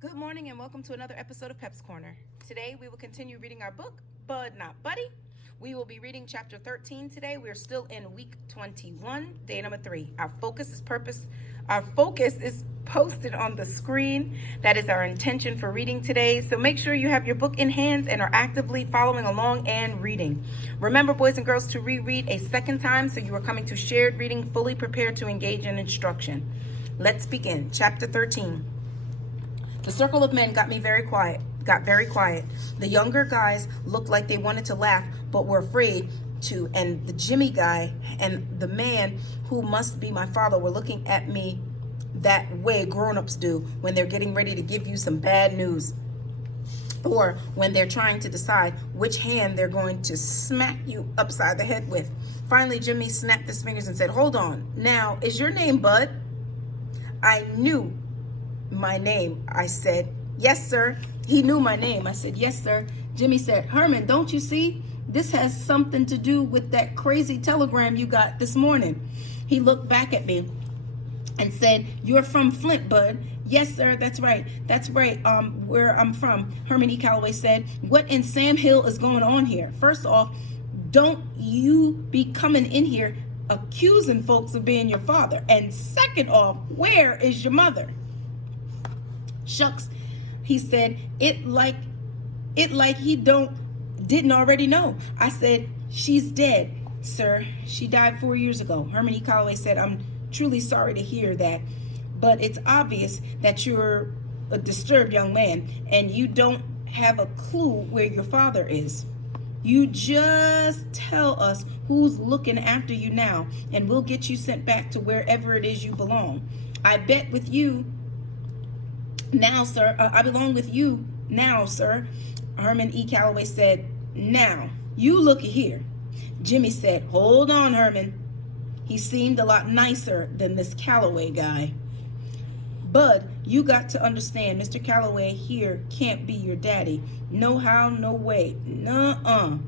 Good morning and welcome to another episode of Pep's Corner. Today we will continue reading our book, Bud Not Buddy. We will be reading chapter 13 today. We're still in week 21, day number 3. Our focus is posted on the screen. That is our intention for reading today. So make sure you have your book in hand and are actively following along and reading. Remember, boys and girls, to reread a second time so you are coming to shared reading fully prepared to engage in instruction. Let's begin. Chapter 13. The circle of men got very quiet. The younger guys looked like they wanted to laugh, but were afraid to. And the Jimmy guy and the man who must be my father were looking at me that way grown-ups do when they're getting ready to give you some bad news. Or when they're trying to decide which hand they're going to smack you upside the head with. Finally, Jimmy snapped his fingers and said, "Hold on. Now, is your name Bud?" I knew my name, I said. "Yes, sir." He knew my name. I said, "Yes, sir." Jimmy said, "Herman, don't you see? This has something to do with that crazy telegram you got this morning." He looked back at me and said, "You're from Flint, Bud." "Yes, sir, that's right. Where I'm from," Herman E. Calloway said. "What in Sam Hill is going on here? First off, don't you be coming in here accusing folks of being your father. And second off, where is your mother?" "Shucks," he said, it like he didn't already know. I said, "She's dead, sir. She died 4 years ago." Herman E. Calloway said, "I'm truly sorry to hear that, but it's obvious that you're a disturbed young man and you don't have a clue where your father is. You just tell us who's looking after you now, and we'll get you sent back to wherever it is you belong. I bet with you now, sir. I belong with you now, sir." Herman E. Calloway said, "Now, you looky here." Jimmy said, "Hold on, Herman." He seemed a lot nicer than this Calloway guy. "Bud, you got to understand, Mr. Calloway here can't be your daddy. No how, no way. Nuh-uh.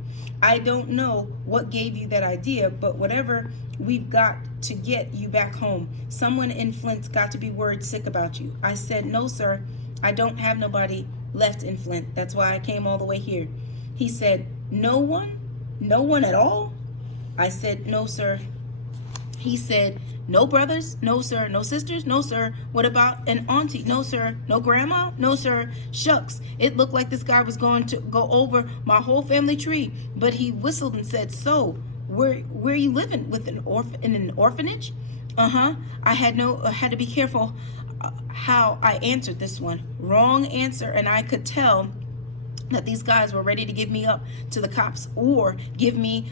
I don't know what gave you that idea, but whatever, we've got to get you back home. Someone in Flint's got to be worried sick about you." I said, "No, sir. I don't have nobody left in Flint. That's why I came all the way here." He said, "No one? No one at all?" I said, "No, sir." He said, "No brothers?" "No, sir." "No sisters?" "No, sir." "What about an auntie?" "No, sir." "No grandma?" "No, sir." Shucks, it looked like this guy was going to go over my whole family tree, but he whistled and said, "So, where are you living? With in an orphanage?" "Uh-huh." I had to be careful how I answered this one. Wrong answer, and I could tell that these guys were ready to give me up to the cops or give me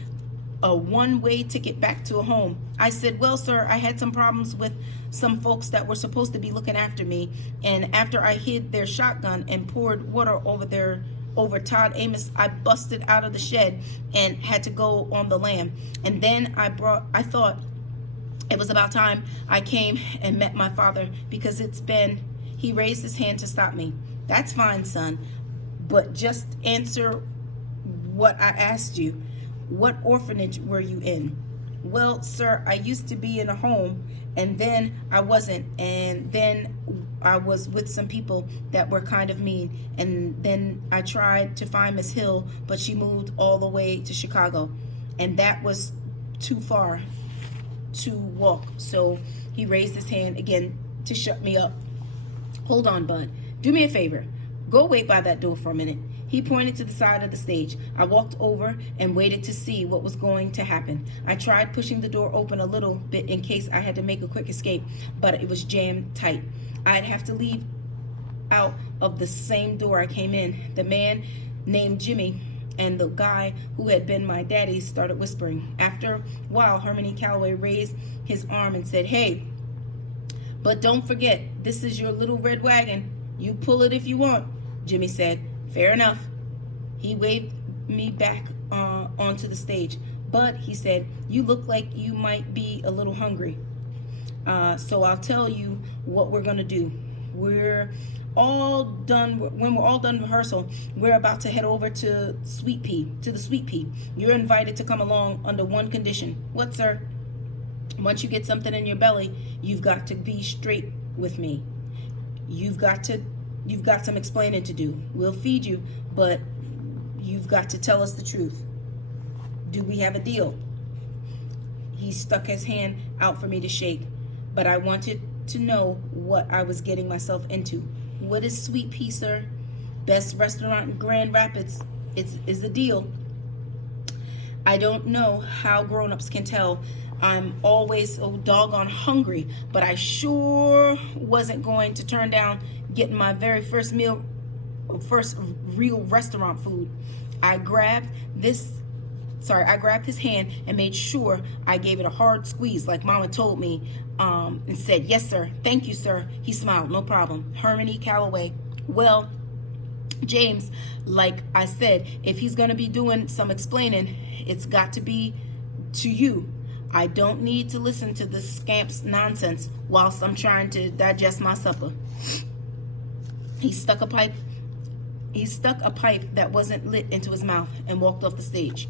a one-way ticket back to a home. I said, "Well, sir, I had some problems with some folks that were supposed to be looking after me, and after I hid their shotgun and poured water over Todd Amos, I busted out of the shed and had to go on the lam. And then I thought it was about time I came and met my father, because he raised his hand to stop me." "That's fine, son, but just answer what I asked you. What orphanage were you in?" "Well, sir, I used to be in a home, and then I wasn't, and then I was with some people that were kind of mean, and then I tried to find Miss Hill, but she moved all the way to Chicago, and that was too far to walk." So he raised his hand again to shut me up. "Hold on, Bud. Do me a favor. Go wait by that door for a minute." He pointed to the side of the stage. I walked over and waited to see what was going to happen. I tried pushing the door open a little bit in case I had to make a quick escape, but it was jammed tight. I'd have to leave out of the same door I came in. The man named Jimmy and the guy who had been my daddy started whispering. After a while, Herman E. Calloway raised his arm and said, "Hey, but don't forget, this is your little red wagon. You pull it if you want." Jimmy said, "Fair enough." He waved me back onto the stage. "But," he said, "you look like you might be a little hungry. So I'll tell you what we're going to do. When we're all done rehearsal, we're about to head over to the Sweet Pea. You're invited to come along under one condition." "What, sir?" "Once you get something in your belly, you've got to be straight with me. You've got to you've got some explaining to do. We'll feed you, but you've got to tell us the truth. Do we have a deal? He stuck his hand out for me to shake, but I wanted to know what I was getting myself into. What is Sweet Pea, sir? Best restaurant in Grand Rapids. It's a deal. I don't know how grown-ups can tell. I'm always so doggone hungry, but I sure wasn't going to turn down getting my very first real restaurant food. I grabbed his hand and made sure I gave it a hard squeeze like Mama told me, and said, "Yes, sir. Thank you, sir." He smiled. "No problem." Herman E. Calloway. Well, James, like I said, if he's going to be doing some explaining, it's got to be to you. I don't need to listen to this scamp's nonsense whilst I'm trying to digest my supper. He stuck a pipe that wasn't lit into his mouth and walked off the stage.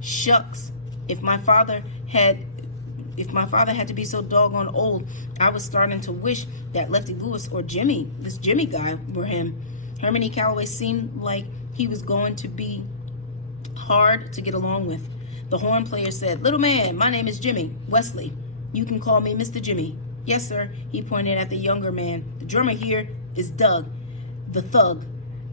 Shucks, if my father had to be so doggone old, I was starting to wish that Lefty Lewis or this Jimmy guy, were him. Herman E. Calloway seemed like he was going to be hard to get along with. The horn player said, "Little man, my name is Jimmy Wesley. You can call me Mr. Jimmy." "Yes, sir." He pointed at the younger man. "The drummer here is Doug, the thug.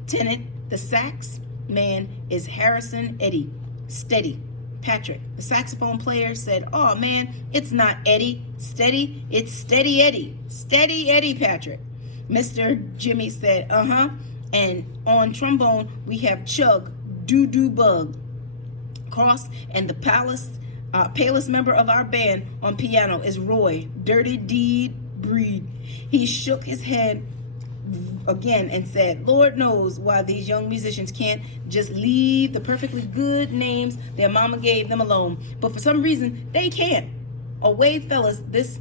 Tenant, the sax man, is Harrison Eddie. Steady, Patrick." The saxophone player said, "Oh man, it's not Eddie Steady, it's Steady Eddie. Steady Eddie, Patrick." Mr. Jimmy said, "Uh-huh. And on trombone, we have Chug Doo-Doo Bug Cross, and the palest member of our band on piano is Roy Dirty Deed Breed." He shook his head again and said, "Lord knows why these young musicians can't just leave the perfectly good names their mama gave them alone, but for some reason they can't. Oh, wait, fellas, this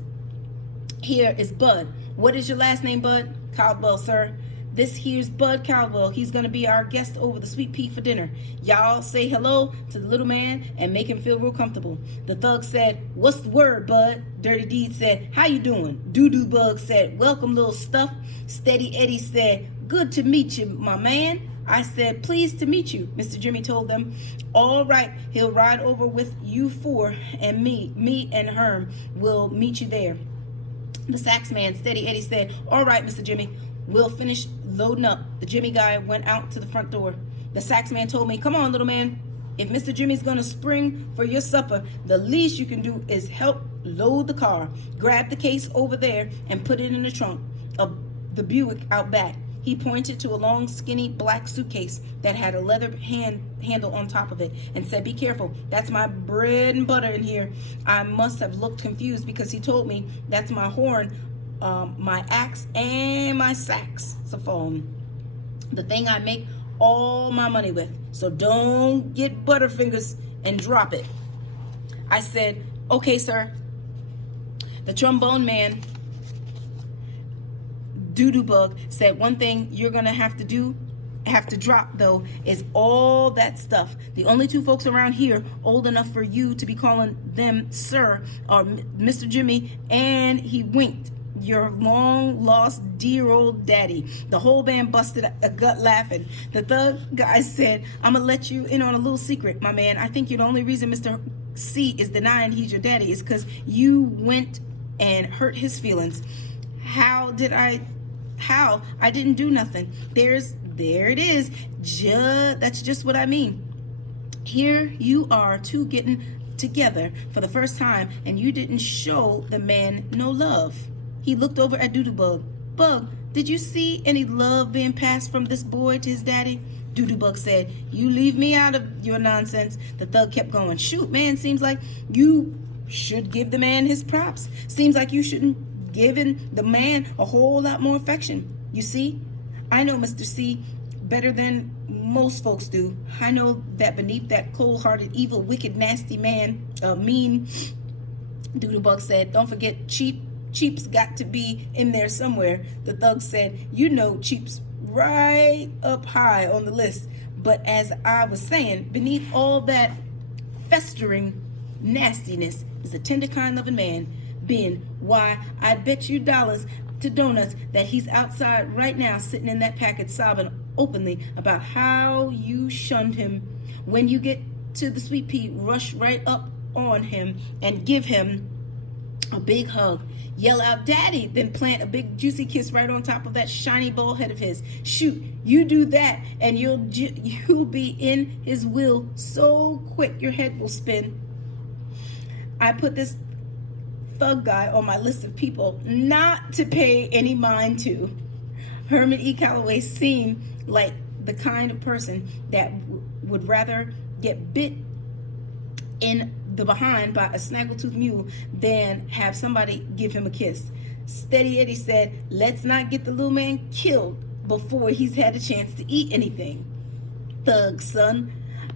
here is Bud." "What is your last name, Bud?" "Caldwell, sir." "This here's Bud Caldwell. He's gonna be our guest over the Sweet Pea for dinner. Y'all say hello to the little man and make him feel real comfortable." The thug said, "What's the word, Bud?" Dirty Deed said, "How you doing?" Doo-Doo Bug said, "Welcome, little stuff." Steady Eddie said, "Good to meet you, my man." I said, "Pleased to meet you," Mr. Jimmy told them. "All right, he'll ride over with you four, and me and Herm will meet you there." The sax man, Steady Eddie, said, "All right, Mr. Jimmy, we'll finish loading up." The Jimmy guy went out to the front door. The sax man told me, "Come on, little man. If Mr. Jimmy's gonna spring for your supper, the least you can do is help load the car. Grab the case over there and put it in the trunk of the Buick out back." He pointed to a long, skinny black suitcase that had a leather handle on top of it and said, "Be careful. That's my bread and butter in here." I must have looked confused because he told me that's my horn, my axe, and my saxophone, the thing I make all my money with. So don't get butterfingers and drop it. I said, "Okay, sir." The trombone man, Doo-Doo Bug, said, "One thing you're gonna have to drop though is all that stuff. The only two folks around here old enough for you to be calling them sir are Mr. Jimmy," and he winked, "your long lost dear old daddy." The whole band busted a gut laughing. The thug guy said, "I'm gonna let you in on a little secret, my man. I think the only reason Mr. C is denying he's your daddy is because you went and hurt his feelings." How? I didn't do nothing. There it is. That's just what I mean. Here you are two getting together for the first time, and you didn't show the man no love. He looked over at Doo-Doo Bug. "Bug, did you see any love being passed from this boy to his daddy?" Doo-Doo Bug said, "You leave me out of your nonsense." The thug kept going. "Shoot, man, seems like you should give the man his props. Seems like you shouldn't giving the man a whole lot more affection. You see, I know Mr. C better than most folks do. I know that beneath that cold-hearted, evil, wicked, nasty man, mean," Doo-Doo Bug said, "Don't forget Cheap's got to be in there somewhere." The thug said, "You know Cheap's right up high on the list. But as I was saying, beneath all that festering nastiness is a tender kind of a man. Ben, why, I bet you dollars to donuts that he's outside right now sitting in that package sobbing openly about how you shunned him. When you get to the sweet pea, rush right up on him and give him a big hug. Yell out, "Daddy," then plant a big juicy kiss right on top of that shiny bald head of his. Shoot, you do that and you'll be in his will so quick your head will spin. I put this thug guy on my list of people not to pay any mind to. Herman E. Calloway seemed like the kind of person that would rather get bit in the behind by a snaggletooth mule than have somebody give him a kiss. Steady Eddie said, "Let's not get the little man killed before he's had a chance to eat anything." Thug, son,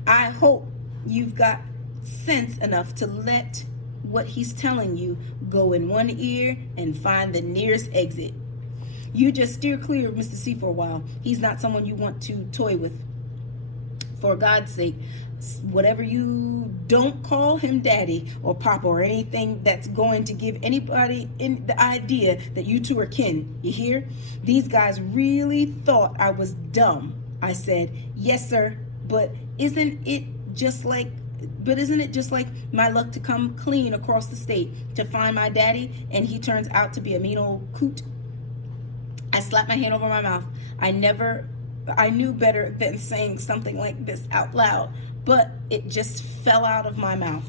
I hope you've got sense enough to let what he's telling you go in one ear and find the nearest exit. You just steer clear of Mr. C for a while. He's not someone you want to toy with. For God's sake, whatever you don't call him daddy or papa or anything that's going to give anybody in the idea that you two are kin. You hear? These guys really thought I was dumb. I said, "Yes, sir, but isn't it just like my luck to come clean across the state to find my daddy and he turns out to be a mean old coot?" I slapped my hand over my mouth. I knew better than saying something like this out loud, but it just fell out of my mouth.